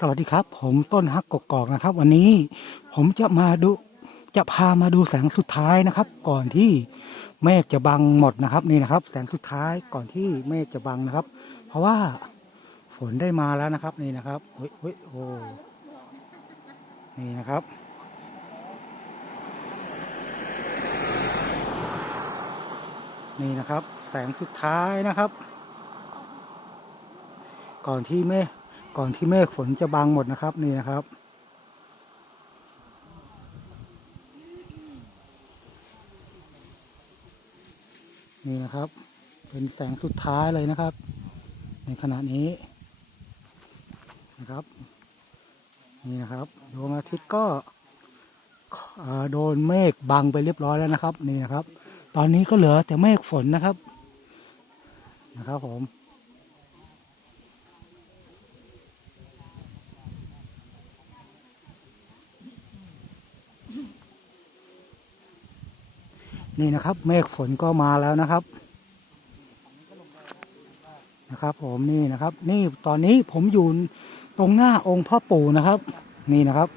สวัสดีครับ ผมต้นฮักกกอกนะครับ วันนี้ผมจะมาดูจะพามาดูแสงสุดท้ายนะครับ ก่อนที่เมฆจะบังหมดนะครับนี่นะครับ แสงสุดท้ายก่อนที่เมฆจะบังนะครับ เพราะว่าฝนได้มาแล้วนะครับนี่นะครับเฮ้ยเฮ้ยโอ้นี่นะครับ นี่นะครับ แสงสุดท้ายนะครับ ก่อนที่เมฆ ก่อนที่เมฆฝนจะบังหมดนะครับนี่นะครับ นี่นะครับ เป็นแสงสุดท้ายเลยนะครับ ในขณะนี้นะครับ นี่นะครับดวงอาทิตย์ก็โดนเมฆบังไปเรียบร้อยแล้วนะครับ นี่นะครับ ตอนนี้ก็เหลือแต่เมฆฝนนะครับนะครับผม นี่นะครับ เมฆฝนก็มาแล้วนะครับ นะครับ ผมนี่นะครับ นี่ตอนนี้ผมอยู่ตรงหน้าองค์พ่อปู่นะครับ นี่นะครับ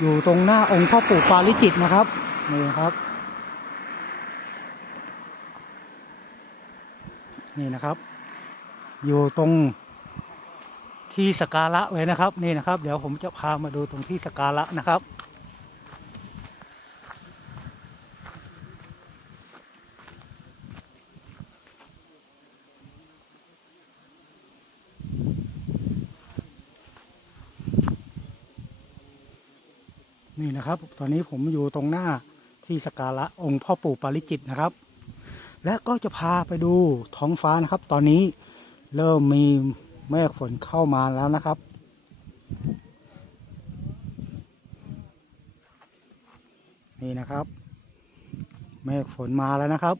อยู่ตรงหน้าองค์พ่อปู่ปาริจิตนะครับนี่นะครับ นี่นะครับ อยู่ตรงที่สการะเลยนะครับ นี่นะครับ เดี๋ยวผมจะพามาดูตรงที่สกการะนะครับ นี่นะครับ ตอนนี้ผมอยู่ตรงหน้าที่สการะองค์พ่อปู่ปาริจิตนะครับ และก็จะพาไปดูท้องฟ้านะครับ ตอนนี้เริ่มมีเมฆฝนเข้ามาแล้วนะครับ นี่นะครับ เมฆฝนมาแล้วนะครับ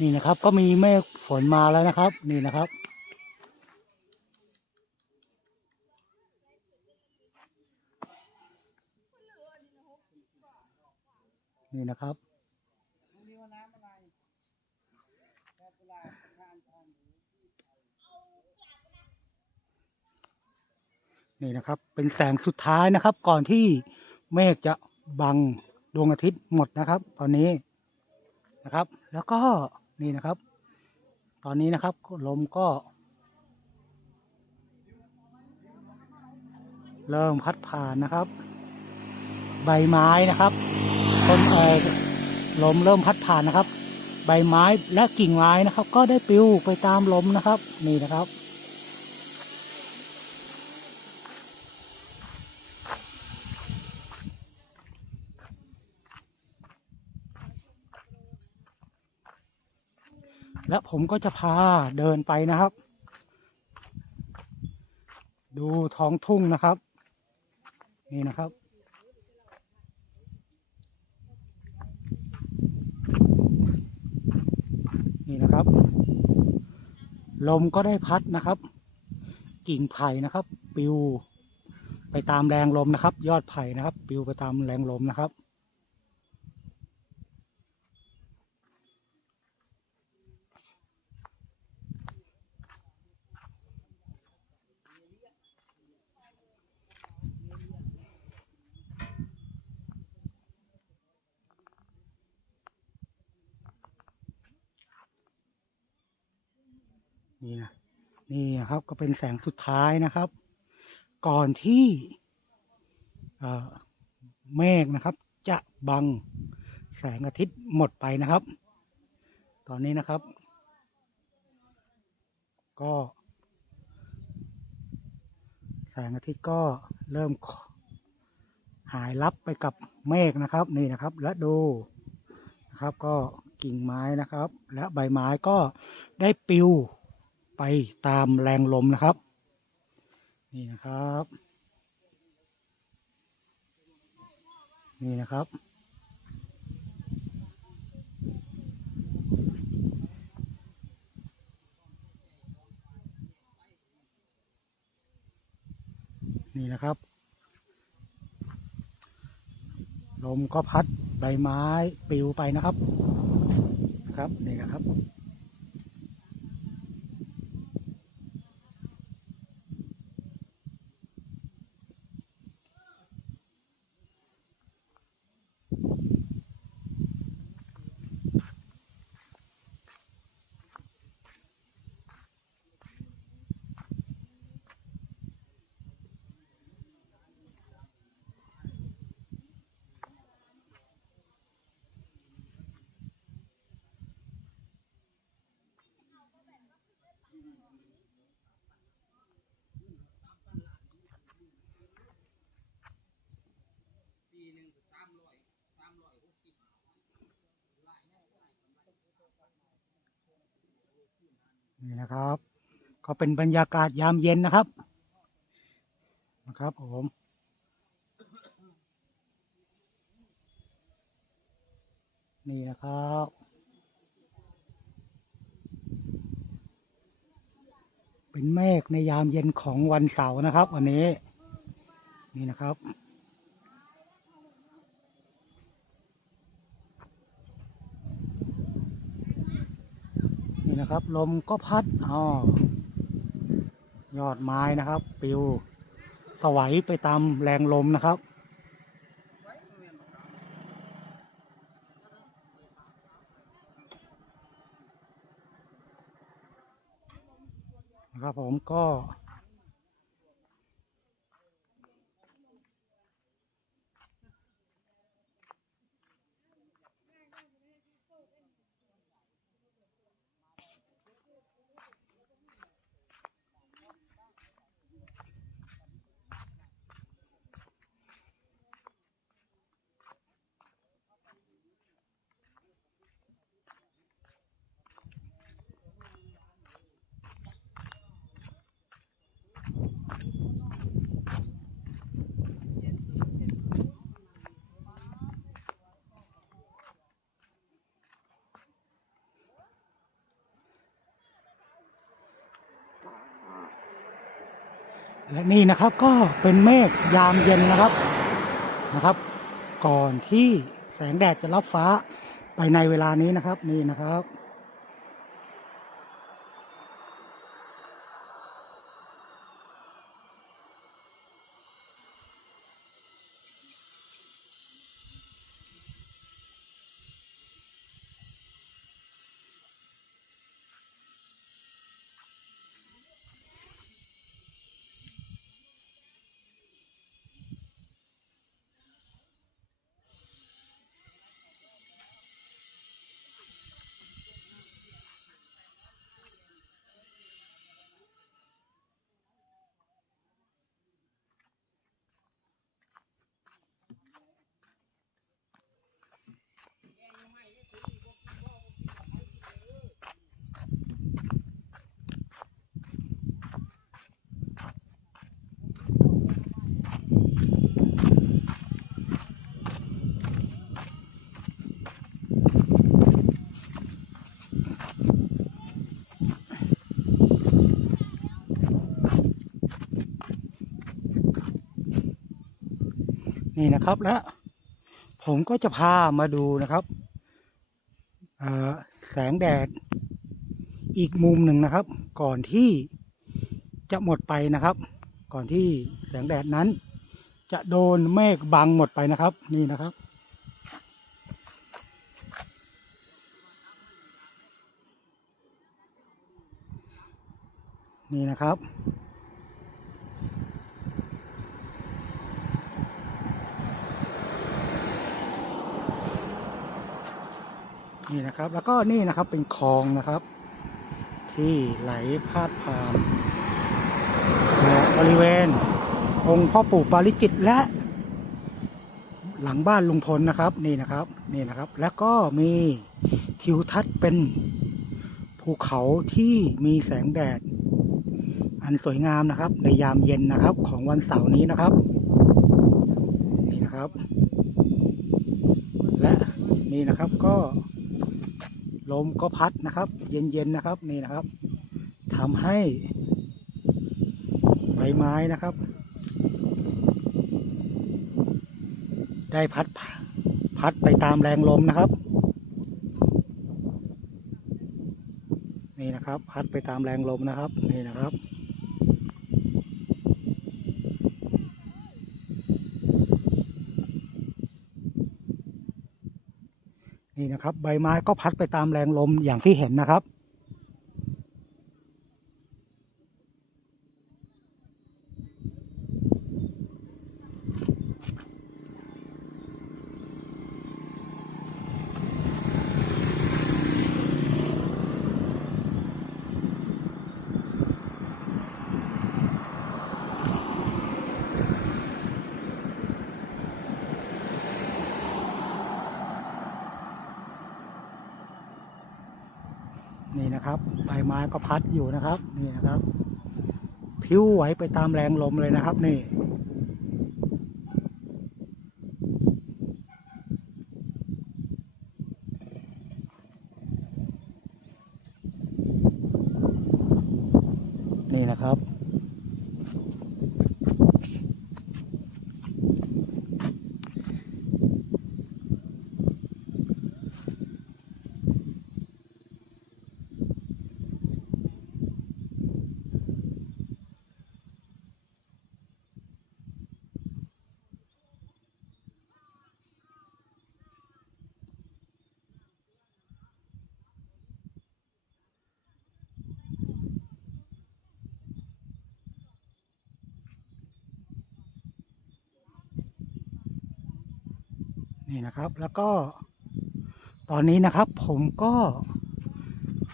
นี่นะครับ ก็มีเมฆฝนมาแล้วนะครับ นี่นะครับ นี่นะครับนี่นะครับ เป็นแสงสุดท้ายนะครับ ก่อนที่เมฆจะบังดวงอาทิตย์หมดนะครับ ตอนนี้นะครับ แล้วก็ นี่นะครับ ตอนนี้นะครับลมก็ เริ่มพัดผ่านนะครับ ใบไม้นะครับต้นเออลมเริ่มพัดผ่านนะครับ ใบไม้และกิ่งไม้นะครับ ก็ได้ปลิวไปตามลมนะครับ นี่นะครับ และผมก็จะพาเดินไปนะครับ ดูท้องทุ่งนะครับ นี่นะครับ นี่นะครับ ลมก็ได้พัดนะครับ กิ่งไผ่นะครับ ปิว ไปตามแรงลมนะครับ ยอดไผ่นะครับ ปิวไปตามแรงลมนะครับ นี่นะนี่นะครับก็เป็นแสงสุดท้ายนะครับ ก่อนที่เมฆนะครับ จะบังแสงอาทิตย์หมดไปนะครับ ตอนนี้นะครับ ก็ แสงอาทิตย์ก็เริ่มหายลับไปกับเมฆนะครับนี่นะครับ และดูนะครับก็กิ่งไม้นะครับ และใบไม้ก็ได้ปลิว ไปตามแรงลมนะครับ นี่นะครับ นี่นะครับ นี่นะครับ ลมก็พัดใบไม้ปลิวไปนะครับ ครับ นี่นะครับ นี่นะครับ ก็เป็นบรรยากาศยามเย็นนะครับ นะครับผมนี่นะครับเป็นเมฆในยามเย็นของวันเสาร์นะครับ วันนี้ นี่นะครับ นี่นะครับ ลมก็พัดอ๋อยอดไม้นะครับปิวสวัยไปตามแรงลมนะครับ นะครับผมก็ และนี่นะครับก็เป็นเมฆยามเย็นนะครับนะครับ ก่อนที่แสงแดดจะรับฟ้าไปในเวลานี้นะครับนี่นะครับ นี่นะครับและผมก็จะพามาดูนะครับแสงแดดอีกมุมหนึ่งนะครับ ก่อนที่จะหมดไปนะครับ ก่อนที่แสงแดดนั้น จะโดนเมฆบังหมดไปนะครับ นี่นะครับ นี่นะครับ นี่นะครับ แล้วก็นี่นะครับเป็นคลองนะครับ ที่ไหลพาดผ่านนบริเวณ องค์พ่อปู่ปาริจิตและ หลังบ้านลุงพลนะครับ นี่นะครับนี่นะครับ แล้วก็มีทิวทัศน์เป็นภูเขาที่มีแสงแดด อันสวยงามนะครับ ในยามเย็นนะครับ ของวันเสาร์นี้นะครับ นี่นะครับ และนี่นะครับก็ ลมก็พัดนะครับ เย็นๆนะครับนี่นะครับทำให้ใบไม้นะครับ ได้พัดพัดไปตามแรงลมนะครับ นี่นะครับ พัดไปตามแรงลมนะครับนี่นะครับ นี่นะครับ ใบไม้ก็พัดไปตามแรงลมอย่างที่เห็นนะครับ นะครับ ใบไม้ก็พัดอยู่นะครับ นี่นะครับ พิ้วไหวไปตามแรงลมเลยนะครับ นี่ นี่นะครับ นี่นะครับ แล้วก็ตอนนี้นะครับ ผมก็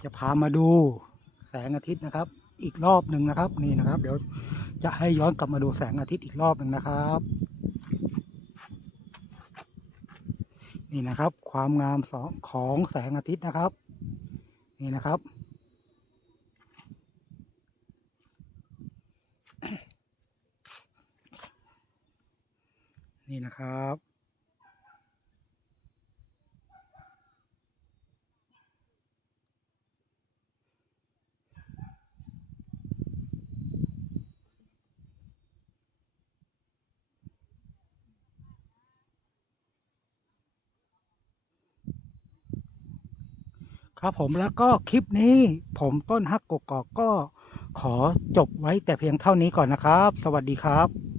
จะพามาดูแสงอาทิตย์นะครับ อีกรอบหนึ่งนะครับ นี่นะครับ เดี๋ยวจะให้ย้อนกลับมาดูแสงอาทิตย์อีกรอบหนึ่งนะครับ นี่นะครับ ความงามของแสงอาทิตย์นะครับ นี่นะครับนี่นะครับ ครับผมแล้วก็คลิปนี้ผมต้นฮักกกอกก็ขอจบไว้แต่เพียงเท่านี้ก่อนนะครับ สวัสดีครับ